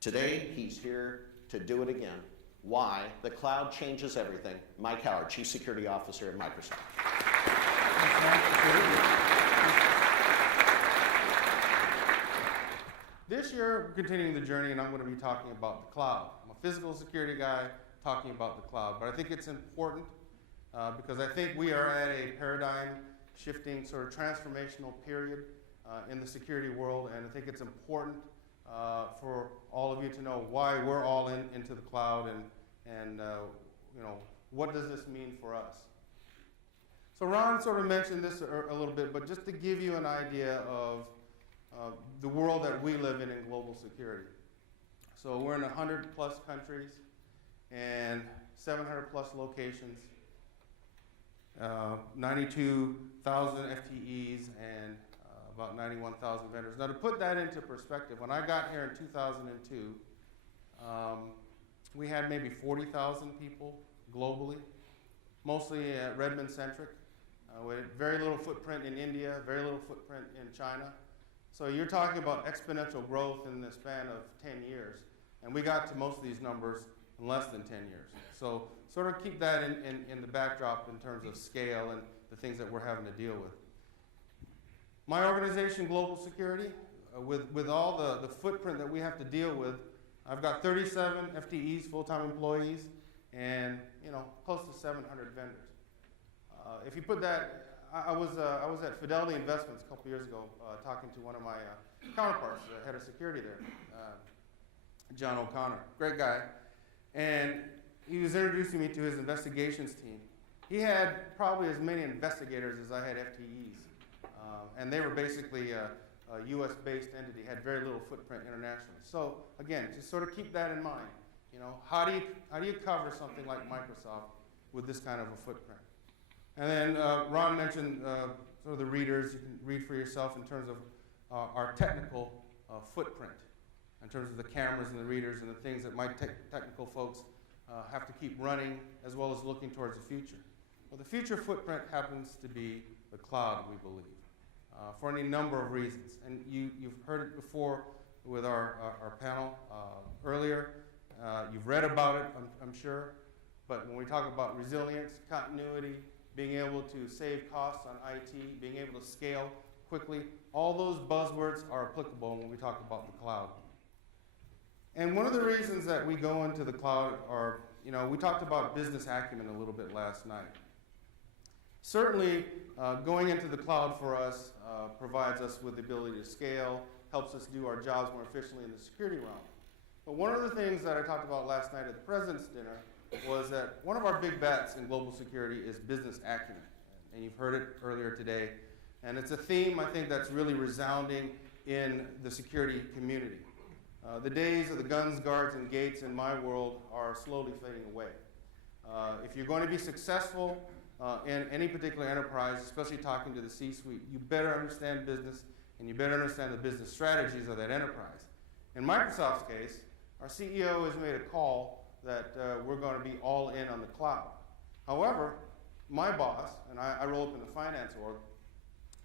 Today, he's here to do it again. Why? The cloud changes everything. Mike Howard, Chief Security Officer at Microsoft. This year, we're continuing the journey, and I'm going to be talking about the cloud. I'm a physical security guy talking about the cloud, but I think it's important because I think we are at a paradigm-shifting, sort of transformational period in the security world, and I think it's important for all of you to know why we're all into the cloud and you know, what does this mean for us. So Ron sort of mentioned this a little bit, but just to give you an idea of the world that we live in global security. So we're in 100 plus countries and 700 plus locations, 92,000 FTEs and about 91,000 vendors. Now to put that into perspective, when I got here in 2002, we had maybe 40,000 people globally, mostly Redmond-centric. We had very little footprint in India, very little footprint in China. So you're talking about exponential growth in the span of 10 years. And we got to most of these numbers in less than 10 years. So sort of keep that in the backdrop in terms of scale and the things that we're having to deal with. My organization, Global Security, with all the footprint that we have to deal with, I've got 37 FTEs, full-time employees, and close to 700 vendors. If you put that, I was at Fidelity Investments a couple years ago talking to one of my counterparts, the head of security there, John O'Connor, great guy. And he was introducing me to his investigations team. He had probably as many investigators as I had FTEs. And they were basically a US-based entity, had very little footprint internationally. So again, just sort of keep that in mind. How do you cover something like Microsoft with this kind of a footprint? And then Ron mentioned sort of the readers. You can read for yourself in terms of our technical footprint, in terms of the cameras and the readers and the things that my technical folks have to keep running, as well as looking towards the future. Well, the future footprint happens to be the cloud, we believe, for any number of reasons. And you've heard it before with our panel earlier. You've read about it, I'm sure. But when we talk about resilience, continuity, being able to save costs on IT, being able to scale quickly, all those buzzwords are applicable when we talk about the cloud. And one of the reasons that we go into the cloud are, we talked about business acumen a little bit last night. Certainly, going into the cloud for us provides us with the ability to scale, helps us do our jobs more efficiently in the security realm. But one of the things that I talked about last night at the President's Dinner was that one of our big bets in global security is business acumen. And you've heard it earlier today. And it's a theme, I think, that's really resounding in the security community. The days of the guns, guards, and gates in my world are slowly fading away. If you're going to be successful in any particular enterprise, especially talking to the C-suite, you better understand business, and you better understand the business strategies of that enterprise. In Microsoft's case, our CEO has made a call that we're going to be all in on the cloud. However, my boss, and I roll up in the finance org,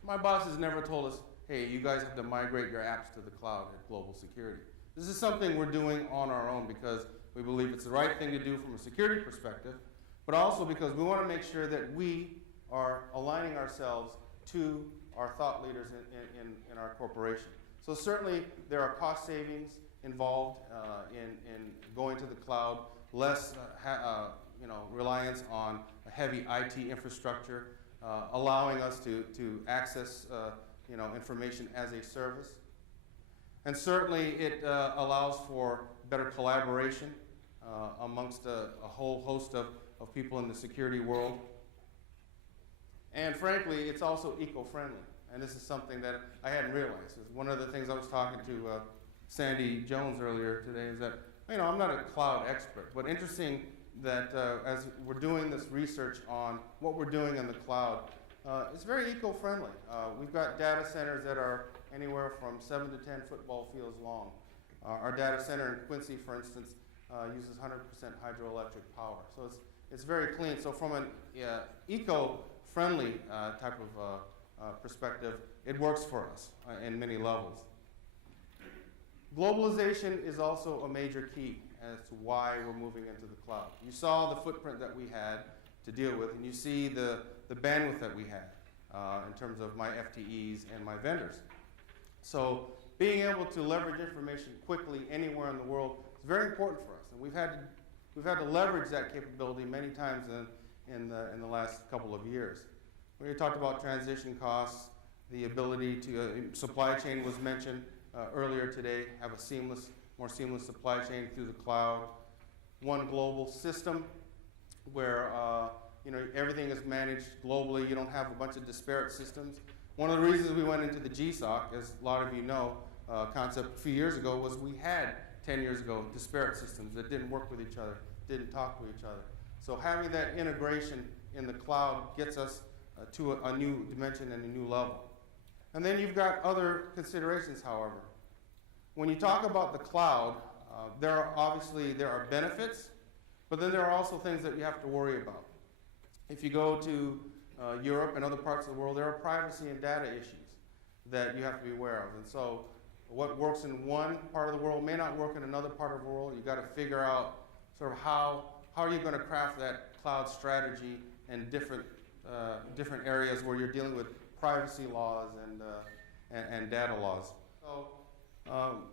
my boss has never told us, hey, you guys have to migrate your apps to the cloud at Global Security. This is something we're doing on our own because we believe it's the right thing to do from a security perspective, but also because we want to make sure that we are aligning ourselves to our thought leaders in our corporation. So certainly there are cost savings involved in going to the cloud, less reliance on a heavy IT infrastructure, allowing us to access information as a service. And certainly it allows for better collaboration amongst a whole host of people in the security world. And frankly, it's also eco-friendly. And this is something that I hadn't realized. One of the things I was talking to Sandy Jones earlier today is that, I'm not a cloud expert, but interesting that as we're doing this research on what we're doing in the cloud, it's very eco-friendly. We've got data centers that are anywhere from 7 to 10 football fields long. Our data center in Quincy, for instance, uses 100% hydroelectric power. So it's very clean. So from an eco-friendly type of perspective, it works for us in many levels. Globalization is also a major key as to why we're moving into the cloud. You saw the footprint that we had to deal with, and you see the bandwidth that we had in terms of my FTEs and my vendors. So being able to leverage information quickly anywhere in the world is very important for us, and we've had to leverage that capability many times in the last couple of years. We talked about transition costs, the ability to supply chain was mentioned earlier today. Have a more seamless supply chain through the cloud. One global system where everything is managed globally. You don't have a bunch of disparate systems. One of the reasons we went into the GSOC, as a lot of you know, concept a few years ago was we had 10 years ago disparate systems that didn't work with each other, didn't talk to each other. So having that integration in the cloud gets us to a new dimension and a new level. And then you've got other considerations, however. When you talk about the cloud, there are benefits, but then there are also things that you have to worry about. If you go to Europe and other parts of the world, there are privacy and data issues that you have to be aware of. And so what works in one part of the world may not work in another part of the world. You've got to figure out sort of how are you going to craft that cloud strategy in different areas where you're dealing with privacy laws and data laws. So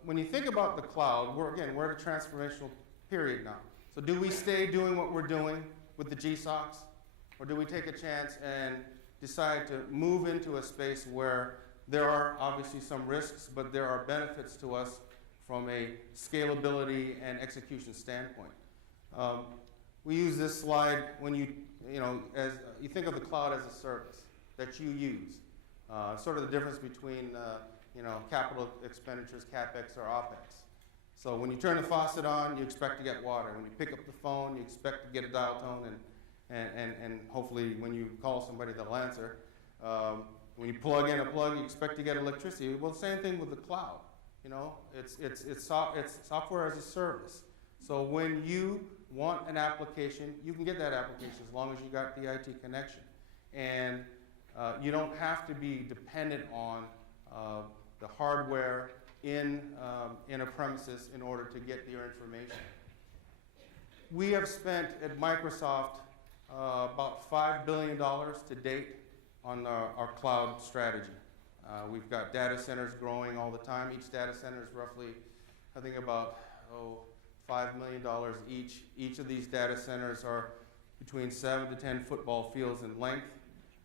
when you think about the cloud, we're at a transformational period now. So do we stay doing what we're doing with the GSOCs, or do we take a chance and decide to move into a space where there are obviously some risks, but there are benefits to us from a scalability and execution standpoint? We use this slide when you think of the cloud as a service that you use. Sort of the difference between capital expenditures, CapEx or OpEx. So when you turn the faucet on, you expect to get water. When you pick up the phone, you expect to get a dial tone, and hopefully when you call somebody, they'll answer. When you plug in a plug, you expect to get electricity. Well, the same thing with the cloud. It's software as a service. So when you want an application, you can get that application as long as you got the IT connection. And you don't have to be dependent on the hardware in a premises in order to get your information. We have spent at Microsoft about $5 billion to date on our cloud strategy. We've got data centers growing all the time. Each data center is roughly, I think, about $5 million each. Each of these data centers are between 7 to 10 football fields in length.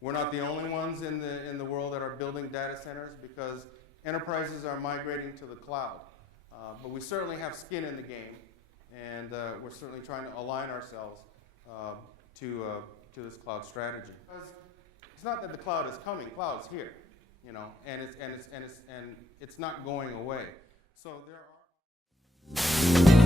We're not the only ones in the world that are building data centers because enterprises are migrating to the cloud. But we certainly have skin in the game, and we're certainly trying to align ourselves to this cloud strategy. Because it's not that the cloud is coming; cloud is here, and it's not going away. So there are.